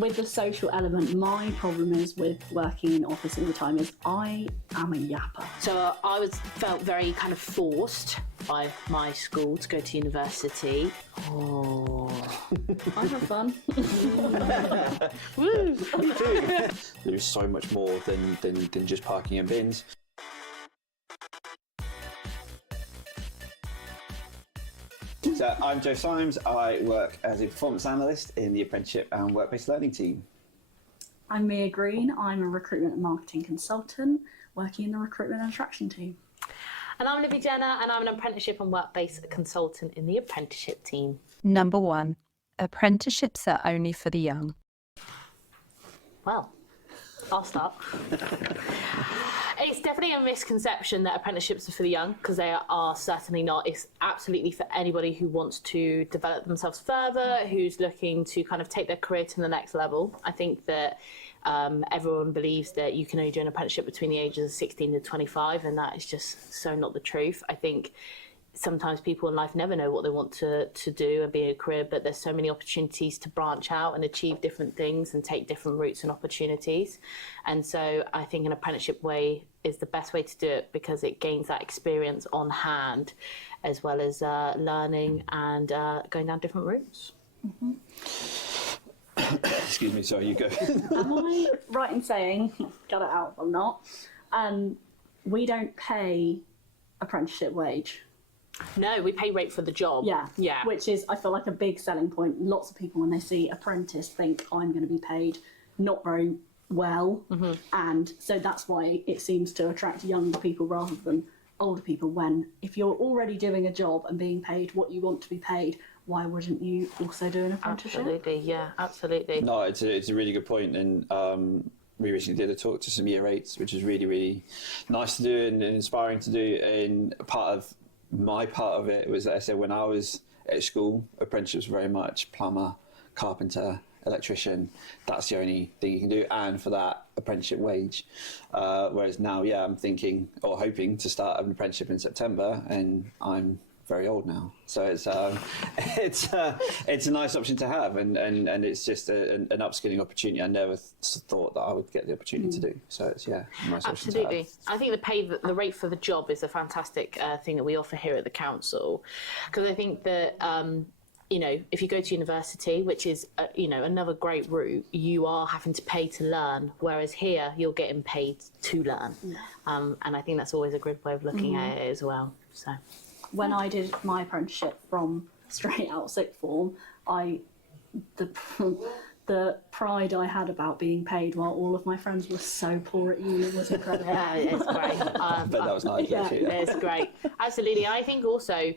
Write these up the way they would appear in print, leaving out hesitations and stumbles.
with the social element, my problem is with working in office all the time is I am a yapper. So I felt very kind of forced by my school to go to university. Oh, I have fun. woo! There's so much more than just parking in bins. So I'm Joe Symes. I work as a performance analyst in the apprenticeship and work-based learning team. I'm Mia Green. I'm a recruitment and marketing consultant working in the recruitment and attraction team. And I'm Libby Jenner, and I'm an apprenticeship and work-based consultant in the apprenticeship team. Number 1, apprenticeships are only for the young. Well, I'll start. It's definitely a misconception that apprenticeships are for the young, because they are certainly not. It's absolutely for anybody who wants to develop themselves further, who's looking to kind of take their career to the next level. I think that everyone believes that you can only do an apprenticeship between the ages of 16 to 25, and that is just so not the truth. I think sometimes people in life never know what they want to do and be in a career, but there's so many opportunities to branch out and achieve different things and take different routes and opportunities. And so I think an apprenticeship way is the best way to do it, because it gains that experience on hand, as well as learning and going down different routes. Mm-hmm. Excuse me, sorry, you go. Am I right in saying, cut it out if I'm not, we don't pay apprenticeship wage? No, we pay rate for the job. Yeah. Which is, I feel like, a big selling point. Lots of people, when they see apprentice, think I'm going to be paid not very well. Mm-hmm. And so that's why it seems to attract younger people rather than older people, when if you're already doing a job and being paid what you want to be paid, why wouldn't you also do an apprenticeship? Absolutely, yeah, absolutely. No, it's a really good point. And we recently did a talk to some year 8s, which is really, really nice to do and inspiring to do. And my part of it was that I said when I was at school, apprenticeships were very much plumber, carpenter, electrician. That's the only thing you can do, and for that apprenticeship wage. Whereas now, yeah, I'm thinking or hoping to start an apprenticeship in September, and I'm very old now, so it's a nice option to have, and it's just an upskilling opportunity I never thought that I would get the opportunity to do. So it's a nice option to have. I think the rate for the job is a fantastic thing that we offer here at the council, because I think that if you go to university, which is another great route, you are having to pay to learn, whereas here you're getting paid to learn. And I think that's always a good way of looking at it as well. So when I did my apprenticeship from straight out sixth form, the pride I had about being paid while all of my friends were so poor at uni was incredible. Yeah, it's great. But that was nice. Yeah. It's great. Absolutely. I think also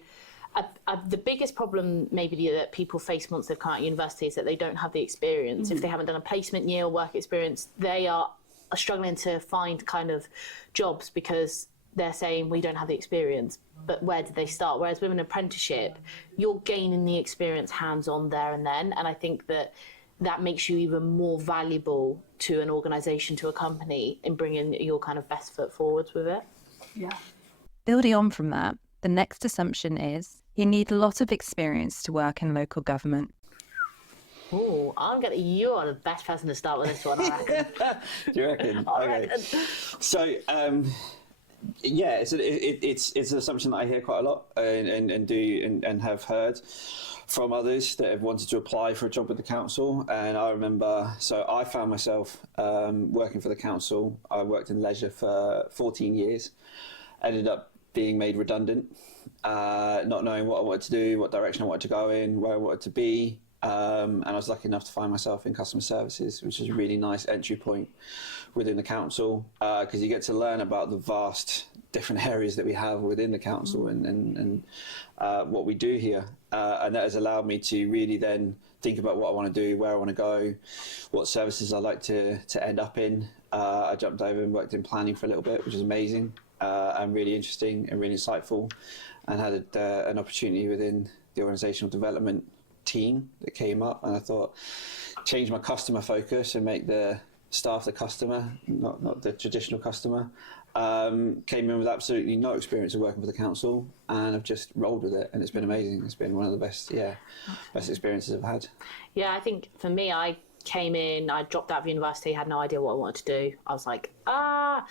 the biggest problem maybe that people face once they've come out of university is that they don't have the experience. If they haven't done a placement year or work experience, they are struggling to find kind of jobs because they're saying we don't have the experience. But where did they start? Whereas with an apprenticeship, you're gaining the experience hands-on there and then. And I think that makes you even more valuable to an organisation, to a company, in bringing your kind of best foot forwards with it. Yeah. Building on from that, the next assumption is you need a lot of experience to work in local government. Oh, you are the best person to start with this one, I reckon. Do you reckon? Okay. So, yeah, it's an assumption that I hear quite a lot and have heard from others that have wanted to apply for a job with the council. And I remember, so I found myself working for the council. I worked in leisure for 14 years, ended up being made redundant, not knowing what I wanted to do, what direction I wanted to go in, where I wanted to be. And I was lucky enough to find myself in customer services, which is a really nice entry point within the council, because you get to learn about the vast different areas that we have within the council and what we do here. And that has allowed me to really then think about what I want to do, where I want to go, what services I'd like to end up in. I jumped over and worked in planning for a little bit, which is amazing and really interesting and really insightful, and had an opportunity within the organisational development team that came up, and I thought change my customer focus and make the staff the customer, not the traditional customer. Came in with absolutely no experience of working for the council, and I've just rolled with it, and it's been amazing. It's been one of the best experiences I've had. Yeah, I think for me, I came in, I dropped out of university, had no idea what I wanted to do. I was like, and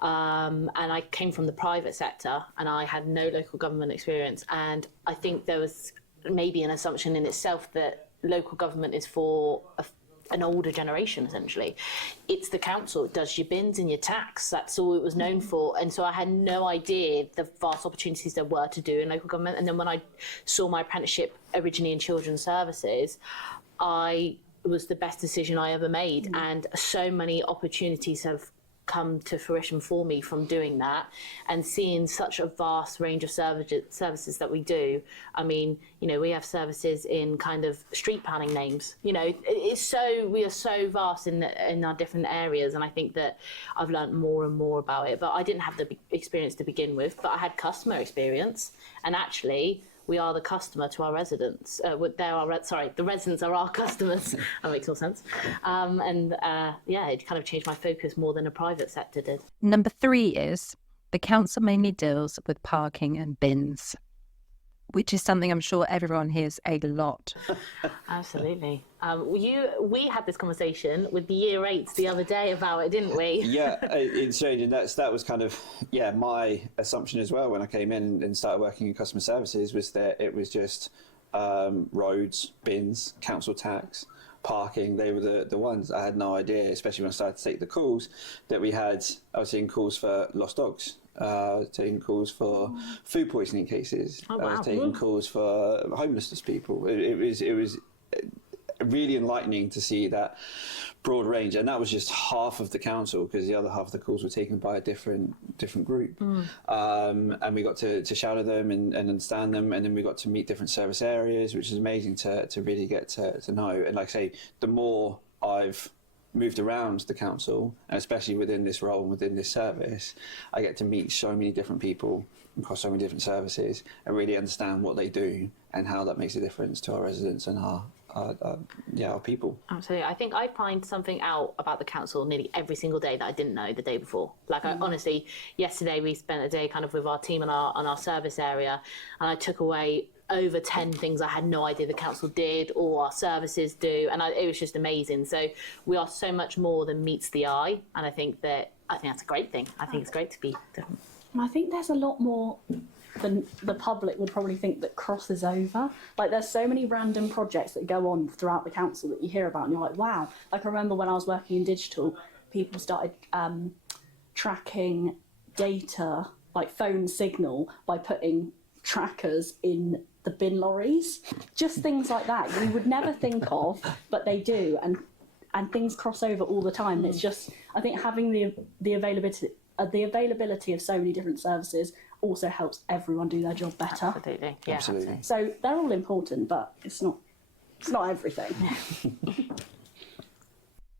I came from the private sector and I had no local government experience. And I think there was maybe an assumption in itself that local government is for an older generation, essentially. It's the council. It does your bins and your tax. That's all it was known for. And so I had no idea the vast opportunities there were to do in local government. And then when I saw my apprenticeship originally in children's services, it was the best decision I ever made. And so many opportunities have come to fruition for me from doing that and seeing such a vast range of services that we do. I mean, you know, we have services in kind of street planning names. You know, we are so vast in our different areas, and I think that I've learned more and more about it. But I didn't have the experience to begin with, but I had customer experience, and actually we are the customer to our residents. The residents are our customers. That makes more sense. It kind of changed my focus more than a private sector did. Number 3 is the council mainly deals with parking and bins, which is something I'm sure everyone hears a lot. Absolutely. We had this conversation with the year 8s the other day about it, didn't we? Yeah, it's strange, and that was kind of my assumption as well when I came in and started working in customer services, was that it was just roads, bins, council tax, parking. They were the ones. I had no idea, especially when I started to take the calls, that I was seeing calls for lost dogs. Taking calls for food poisoning cases. Oh, wow. I was taking calls for homelessness people. It was really enlightening to see that broad range, and that was just half of the council, because the other half of the calls were taken by a different group. And we got to shadow them and understand them, and then we got to meet different service areas, which is amazing to really get to know. And like I say, the more I've moved around the council, and especially within this role and within this service, I get to meet so many different people across so many different services and really understand what they do and how that makes a difference to our residents and our people. Absolutely. I think I find something out about the council nearly every single day that I didn't know the day before. Like, I honestly, yesterday we spent a day kind of with our team on our service area, and I took away over 10 things I had no idea the council did or our services do, and it was just amazing. So we are so much more than meets the eye, and I think that's a great thing. I think it's great to be different. And I think there's a lot more than the public would probably think that crosses over. Like, there's so many random projects that go on throughout the council that you hear about and you're like, wow. Like, I remember when I was working in digital, people started tracking data, like phone signal, by putting trackers in the bin lorries. Just things like that you would never think of, but they do, and things cross over all the time. And it's just, I think, having the availability of so many different services also helps everyone do their job better. Absolutely. Yeah, Absolutely. So they're all important, but it's not everything.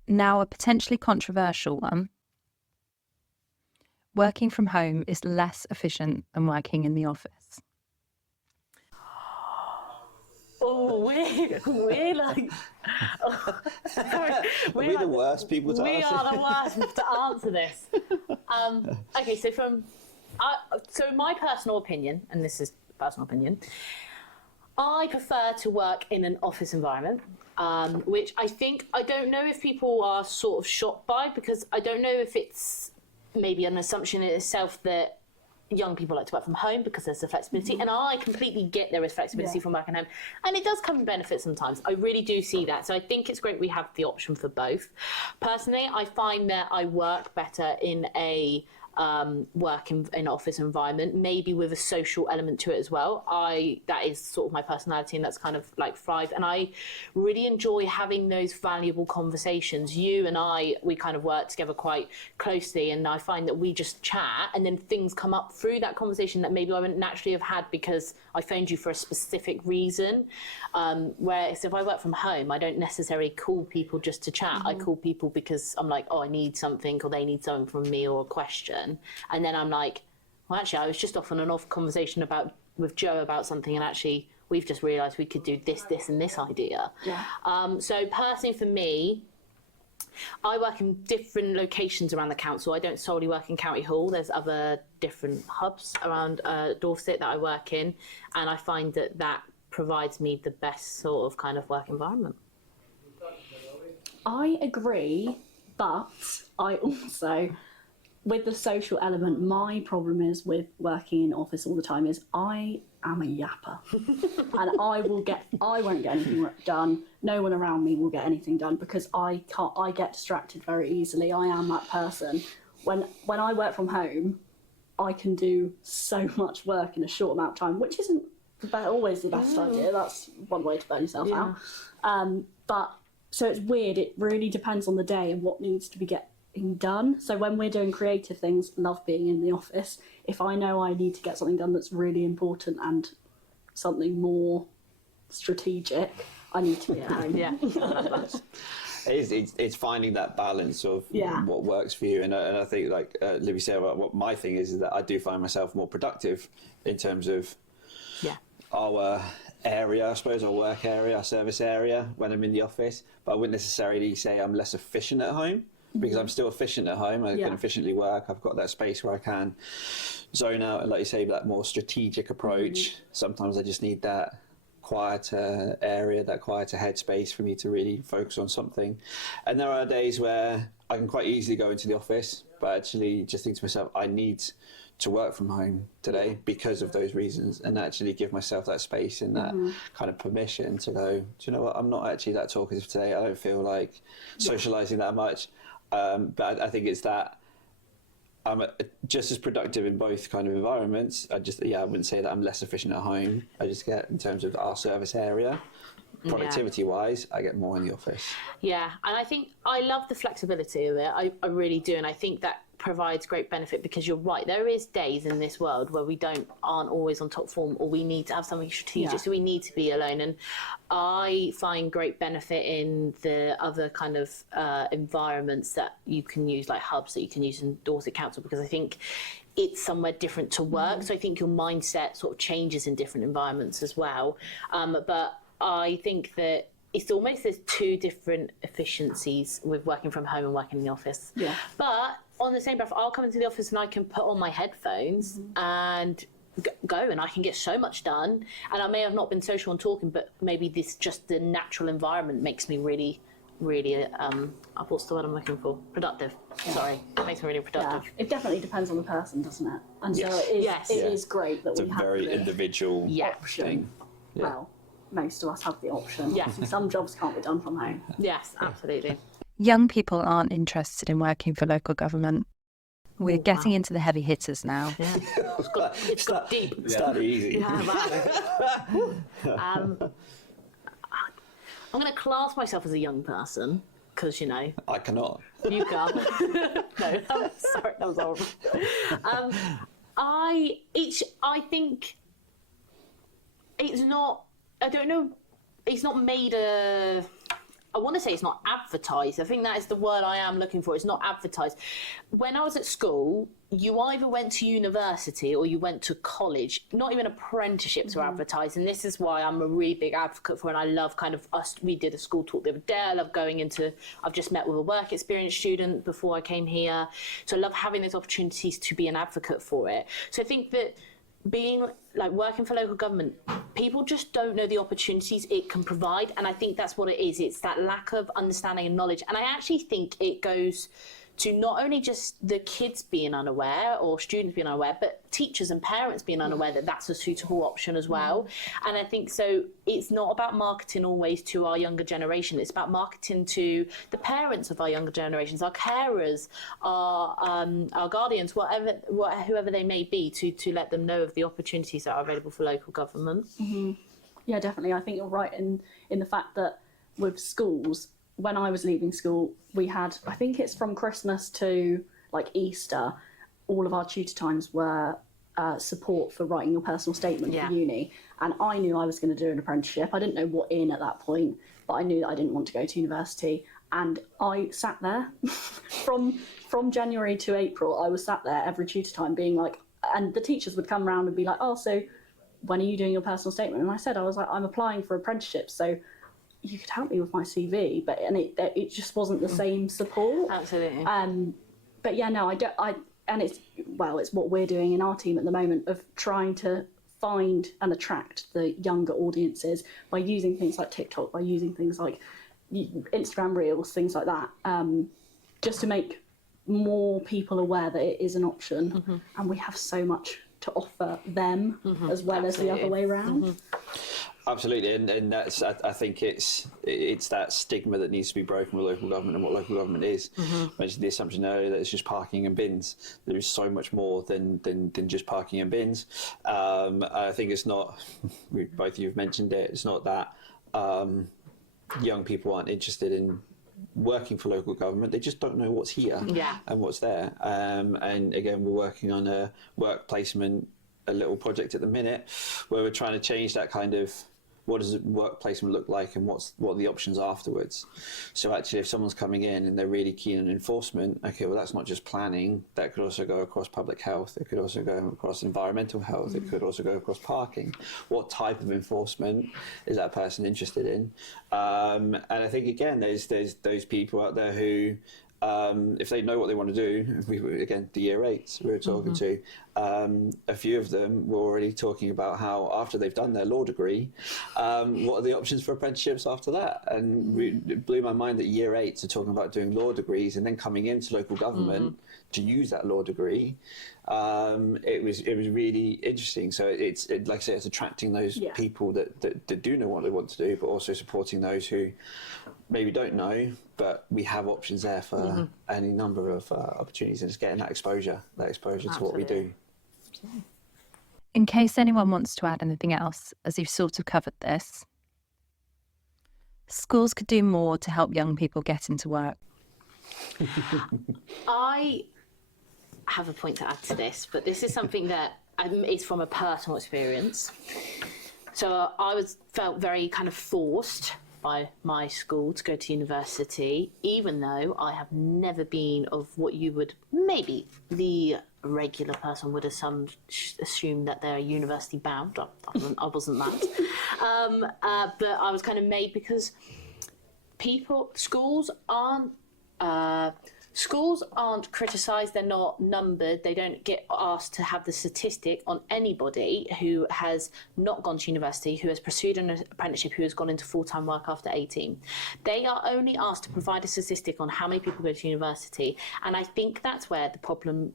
Now, a potentially controversial one. Working from home is less efficient than working in the office. Oh, we're like... We're the worst people to answer. We are the worst to answer this. Okay, so my personal opinion, and this is personal opinion, I prefer to work in an office environment, which I don't know if people are sort of shocked by, because I don't know if it's maybe an assumption in itself that young people like to work from home because there's the flexibility, and I completely get there is flexibility from working home, and it does come with benefits sometimes. I really do see that, so I think it's great we have the option for both. Personally, I find that I work better in a work in an office environment, maybe with a social element to it as well. That is sort of my personality, and that's kind of like thrive, and I really enjoy having those valuable conversations. You and we kind of work together quite closely, and I find that we just chat, and then things come up through that conversation that maybe I wouldn't naturally have had because I phoned you for a specific reason. Whereas if I work from home, I don't necessarily call people just to chat. I call people because I'm like, oh, I need something, or they need something from me, or a question. And then I'm like, well, actually, I was just off on an off conversation with Joe about something, and actually, we've just realised we could do this, and this idea. Yeah. So personally, for me, I work in different locations around the council. I don't solely work in County Hall. There's other different hubs around Dorset that I work in, and I find that provides me the best sort of kind of work environment. I agree, but I also, with the social element, my problem is with working in office all the time is I am a yapper, and I won't get anything done. No one around me will get anything done because I get distracted very easily. I am that person. When I work from home, I can do so much work in a short amount of time, which isn't always the best idea. That's one way to burn yourself out. But so it's weird. It really depends on the day and what needs to be getting done. So when we're doing creative things, love being in the office. If I know I need to get something done that's really important and something more strategic, I need to be at home. Yeah. It's finding that balance of what works for you, and I think like Libby said, what my thing is that I do find myself more productive in terms of our area, I suppose, our work area, our service area when I'm in the office, but I wouldn't necessarily say I'm less efficient at home, because I'm still efficient at home. I can efficiently work. I've got that space where I can zone out and, like you say, that more strategic approach. Sometimes I just need that quieter area, that quieter headspace for me to really focus on something. And there are days where I can quite easily go into the office, but actually just think to myself, I need to work from home today because of those reasons, and actually give myself that space and that kind of permission to go, do you know what, I'm not actually that talkative today. I don't feel like socialising that much. But I think it's that I'm just as productive in both kind of environments. I wouldn't say that I'm less efficient at home. I just get, in terms of our service area, productivity wise, I get more in the office. Yeah, and I think I love the flexibility of it. I really do, and I think that provides great benefit, because you're right, there is days in this world where we aren't always on top form, or we need to have something strategic, so we need to be alone. And I find great benefit in the other kind of environments that you can use, like hubs that you can use in Dorset Council, because I think it's somewhere different to work. So I think your mindset sort of changes in different environments as well. But I think that it's almost, there's two different efficiencies with working from home and working in the office. Yeah. But on the same breath, I'll come into the office and I can put on my headphones and go, and I can get so much done. And I may have not been social and talking, but maybe this, just the natural environment makes me really, what's the word I'm looking for? Productive. Sorry, it makes me really productive. Yeah. It definitely depends on the person, doesn't it? And so it is great that we have a very individual option. thing. Yeah. Well, most of us have the option. Yeah. Some jobs can't be done from home. Yes, absolutely. Young people aren't interested in working for local government. We're getting into the heavy hitters now. Yeah. It's got deep. Start easy. Yeah, I'm going to class myself as a young person, because, you know. I cannot. You can't. No, I'm sorry, that was horrible. I think it's not, I don't know, it's not made a, I want to say it's not advertised. I think that is the word I am looking for. It's not advertised. When I was at school, you either went to university or you went to college. Not even apprenticeships were advertised. And this is why I'm a really big advocate for it. And I love kind of us. We did a school talk the other day. I love going into, I've just met with a work experience student before I came here. So I love having those opportunities to be an advocate for it. So I think that being like working for local government, people just don't know the opportunities it can provide, and I think that's what it is. It's that lack of understanding and knowledge, and I actually think it goes to not only just the kids being unaware or students being unaware, but teachers and parents being unaware that that's a suitable option as well. And I think so it's not about marketing always to our younger generation, it's about marketing to the parents of our younger generations, our carers, our guardians, whoever they may be, to let them know of the opportunities that are available for local government. Yeah, definitely. I think you're right in the fact that with schools, when I was leaving school, we had, I think it's from Christmas to like Easter, all of our tutor times were support for writing your personal statement for uni. And I knew I was going to do an apprenticeship. I didn't know what in at that point, but I knew that I didn't want to go to university. And I sat there from January to April, I was sat there every tutor time being like, and the teachers would come around and be like, oh, so when are you doing your personal statement? And I said, I was like, I'm applying for apprenticeships, so you could help me with my CV, but it just wasn't the same support. Absolutely. But yeah, no, it's what we're doing in our team at the moment, of trying to find and attract the younger audiences by using things like TikTok, by using things like Instagram Reels, things like that, just to make more people aware that it is an option, and we have so much to offer them as well as the other way around. Absolutely, and that's I think it's that stigma that needs to be broken with local government and what local government is. I mentioned the assumption earlier that it's just parking and bins. There is so much more than just parking and bins. I think it's not. Both of you have mentioned it. It's not that young people aren't interested in working for local government. They just don't know what's here and what's there. And again, we're working on a work placement, a little project at the minute, where we're trying to change that kind of, what does work placement look like and what are the options afterwards. So actually, if someone's coming in and they're really keen on enforcement, okay, well, that's not just planning. That could also go across public health. It could also go across environmental health. It could also go across parking. What type of enforcement is that person interested in? And I think, again, there's those people out there who, if they know what they want to do, again, the year 8s we were talking to, a few of them were already talking about how after they've done their law degree, what are the options for apprenticeships after that? And it blew my mind that year 8s are talking about doing law degrees and then coming into local government to use that law degree. It was really interesting. So it's like I say, it's attracting those people that do know what they want to do, but also supporting those who maybe don't know, but we have options there for any number of opportunities, and it's getting that exposure to what we do. In case anyone wants to add anything else, as you've sort of covered this, schools could do more to help young people get into work. I have a point to add to this, but this is something that is from a personal experience. So I felt very kind of forced by my school to go to university, even though I have never been of what you would, maybe the regular person would assume that they're university bound. I wasn't that. But I was kind of made because schools aren't criticised, they're not numbered, they don't get asked to have the statistic on anybody who has not gone to university, who has pursued an apprenticeship, who has gone into full-time work after 18. They are only asked to provide a statistic on how many people go to university, and I think that's where the problem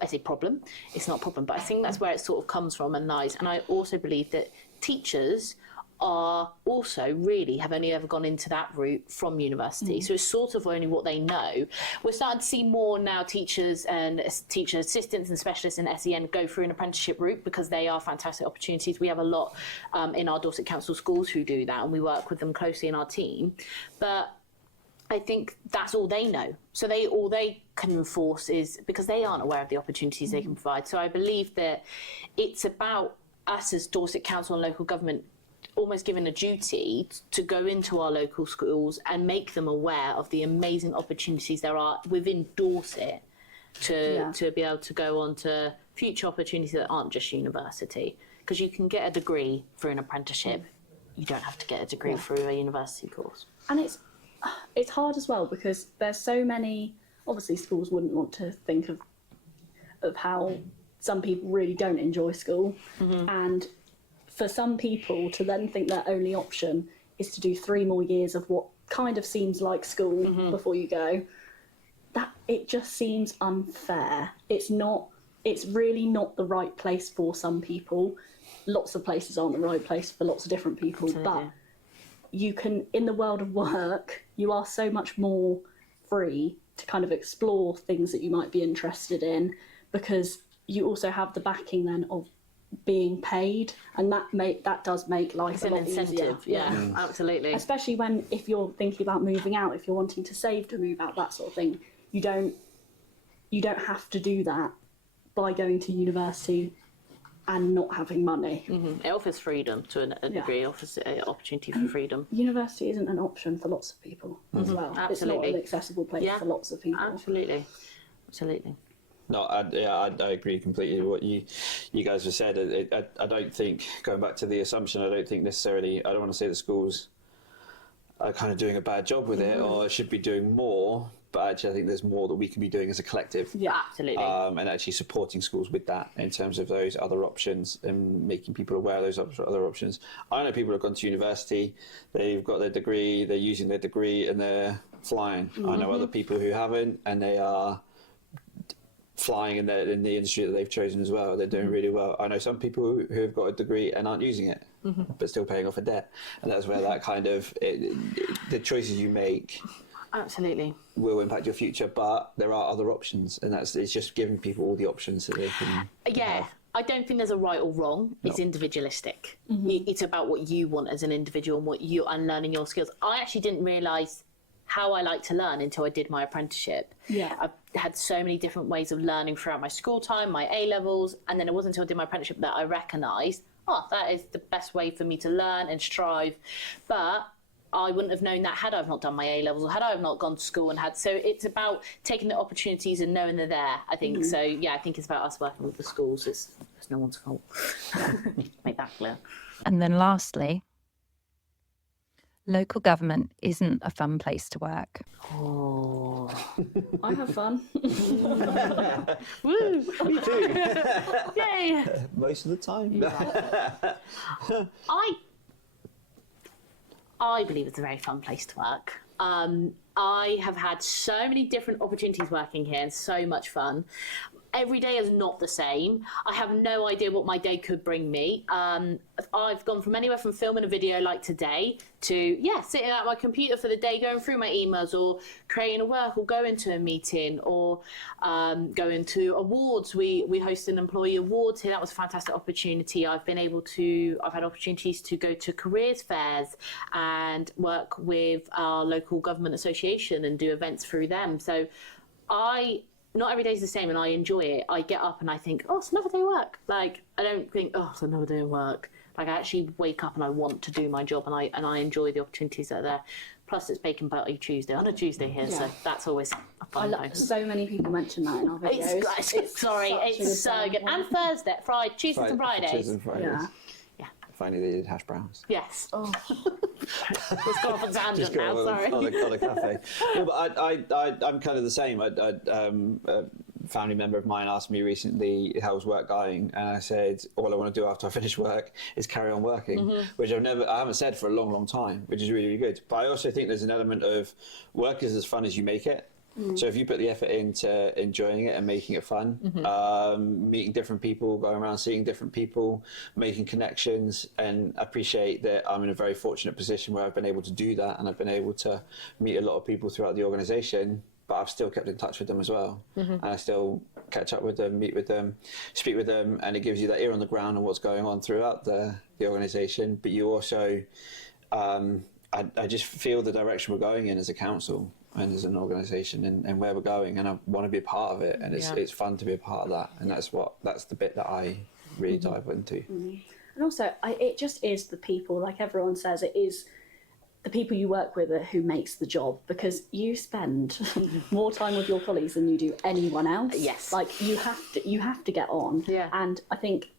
I say problem, it's not a problem, but I think that's where it sort of comes from and lies. And I also believe that teachers are also really have only ever gone into that route from university. So it's sort of only what they know. We're starting to see more now teachers and teacher assistants and specialists in SEN go through an apprenticeship route because they are fantastic opportunities. We have a lot in our Dorset Council schools who do that, and we work with them closely in our team. But I think that's all they know. So all they can enforce is because they aren't aware of the opportunities they can provide. So I believe that it's about us as Dorset Council and local government almost given a duty to go into our local schools and make them aware of the amazing opportunities there are within Dorset to be able to go on to future opportunities that aren't just university. Because you can get a degree through an apprenticeship. You don't have to get a degree through a university course. And it's hard as well because there's so many, obviously schools wouldn't want to think of how some people really don't enjoy school, and for some people to then think their only option is to do 3 more years of what kind of seems like school before you go, that it just seems unfair. It's really not the right place for some people. Lots of places aren't the right place for lots of different people. Absolutely. But you can, in the world of work, you are so much more free to kind of explore things that you might be interested in, because you also have the backing then of being paid, and that does make life a lot easier. Yeah, absolutely. Especially if you're thinking about moving out, if you're wanting to save to move out, that sort of thing, you don't have to do that by going to university and not having money. It offers freedom to a degree. It offers an opportunity for freedom. University isn't an option for lots of people as well. Absolutely. It's not an accessible place for lots of people. Absolutely. No, I agree completely with what you guys have said. I don't think, going back to the assumption, I don't think necessarily, I don't want to say the schools are kind of doing a bad job with it or should be doing more, but actually I think there's more that we can be doing as a collective. Yeah, absolutely. And actually supporting schools with that in terms of those other options and making people aware of those other options. I know people have gone to university, they've got their degree, they're using their degree and they're flying. I know other people who haven't, and they are flying in the industry that they've chosen as well. They're doing really well. I know some people who have got a degree and aren't using it, but still paying off a debt. And that's where that kind of, the choices you make Absolutely. will impact your future, but there are other options, and it's just giving people all the options that they can have. I don't think there's a right or wrong. It's individualistic. It's about what you want as an individual and learning your skills. I actually didn't realise how I like to learn until I did my apprenticeship. Yeah. I've had so many different ways of learning throughout my school time, my A-levels, and then it wasn't until I did my apprenticeship that I recognised, that is the best way for me to learn and strive. But I wouldn't have known that had I not done my A-levels or had I not gone to school so it's about taking the opportunities and knowing they're there, I think. So, I think it's about us working with the schools. It's no one's fault. Make that clear. And then lastly, local government isn't a fun place to work. Oh. I have fun. Woo! Me too. Yay! Most of the time. I believe it's a very fun place to work. I have had so many different opportunities working here and so much fun. Every day is not the same. I have no idea what my day could bring me. I've gone from anywhere from filming a video like today to, sitting at my computer for the day, going through my emails or creating a work or going to a meeting or going to awards. We host an employee awards here. That was a fantastic opportunity. I've had opportunities to go to careers fairs and work with our local government association and do events through them. So not every day's the same, and I enjoy it. I get up and I think, it's another day of work. Like, I don't think, it's another day of work. Like, I actually wake up and I want to do my job, and I enjoy the opportunities that are there. Plus, it's Bacon Butty Tuesday on a Tuesday here, so that's always a fun time. So many people mention that in our videos. It's so good. And Thursday, Friday, Tuesdays and Fridays. Tuesdays and Fridays. Yeah. Finally, they did hash browns. Yes. Oh. Let's go off on tangent now, sorry. On the cafe. No, but I'm kind of the same. A family member of mine asked me recently, how's work going? And I said, all I want to do after I finish work is carry on working, which I haven't said for a long, long time, which is really, really good. But I also think there's an element of work is as fun as you make it. So if you put the effort into enjoying it and making it fun, meeting different people, going around seeing different people, making connections, and appreciate that I'm in a very fortunate position where I've been able to do that, and I've been able to meet a lot of people throughout the organisation, but I've still kept in touch with them as well. And I still catch up with them, meet with them, speak with them, and it gives you that ear on the ground on what's going on throughout the organisation. But you also, I just feel the direction we're going in as a council and as an organisation, and where we're going, and I want to be a part of it, and it's fun to be a part of that, and that's the bit that I really dive into. And also, it just is the people, like everyone says, it is the people you work with who makes the job, because you spend more time with your colleagues than you do anyone else. Yes. Like, you have to get on. Yeah. And I think,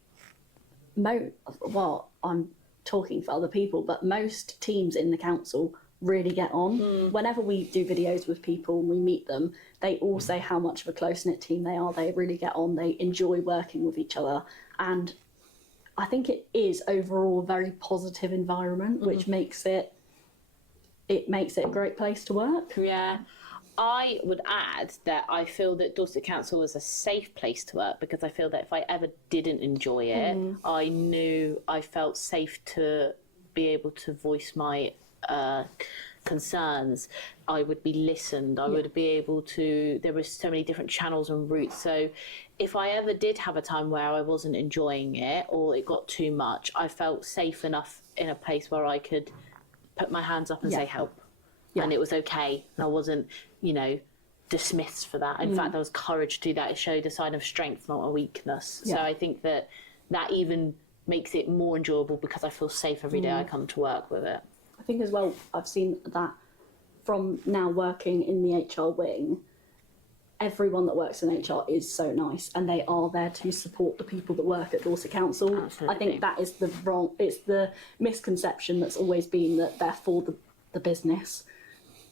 I'm talking for other people, but most teams in the council really get on. Whenever we do videos with people and we meet them, they all say how much of a close-knit team they are. They really get on. They enjoy working with each other. And I think it is overall a very positive environment, which makes it a great place to work. Yeah. I would add that I feel that Dorset Council is a safe place to work, because I feel that if I ever didn't enjoy it, I knew I felt safe to be able to voice my concerns. I would be listened. I would be able to, there were so many different channels and routes. So if I ever did have a time where I wasn't enjoying it or it got too much, I felt safe enough in a place where I could put my hands up and say help. And it was okay. I wasn't, dismissed for that. In fact, there was courage to do that. It showed a sign of strength, not a weakness. So I think that even makes it more enjoyable, because I feel safe every day I come to work with it. I think as well, I've seen that from now working in the HR wing, everyone that works in HR is so nice, and they are there to support the people that work at Dorset Council. Absolutely. I think that is it's the misconception that's always been that they're for the business.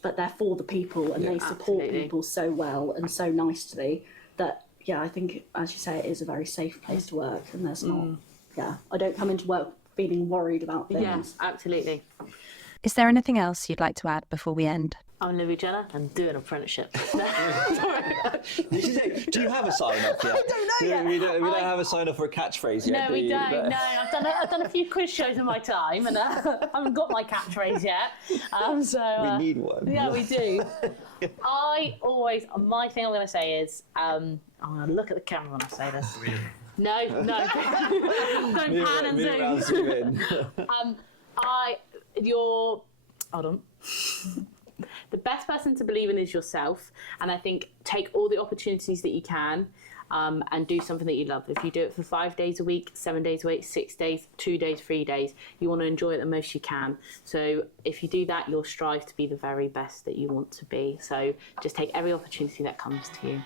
but they're for the people, and they support Absolutely. people so well and so nicely that, yeah, I think, as you say, it is a very safe place to work, and there's not, I don't come into work feeling worried about things. Yeah, absolutely. Is there anything else you'd like to add before we end? I'm Louis Jenner and do an apprenticeship. Did you say, do you have a sign off yet? I don't know yet. We don't have a sign off for a catchphrase yet. No, we don't. No, I've done a few quiz shows in my time, and I haven't got my catchphrase yet. We need one. Yeah, we do. My thing I'm going to say is, I'm going to look at the camera when I say this. No, don't pan and zoom. Hold on. The best person to believe in is yourself, and I think take all the opportunities that you can, and do something that you love. If you do it for 5 days a week, 7 days a week, 6 days, 2 days, 3 days, you want to enjoy it the most you can. So if you do that, you'll strive to be the very best that you want to be. So just take every opportunity that comes to you.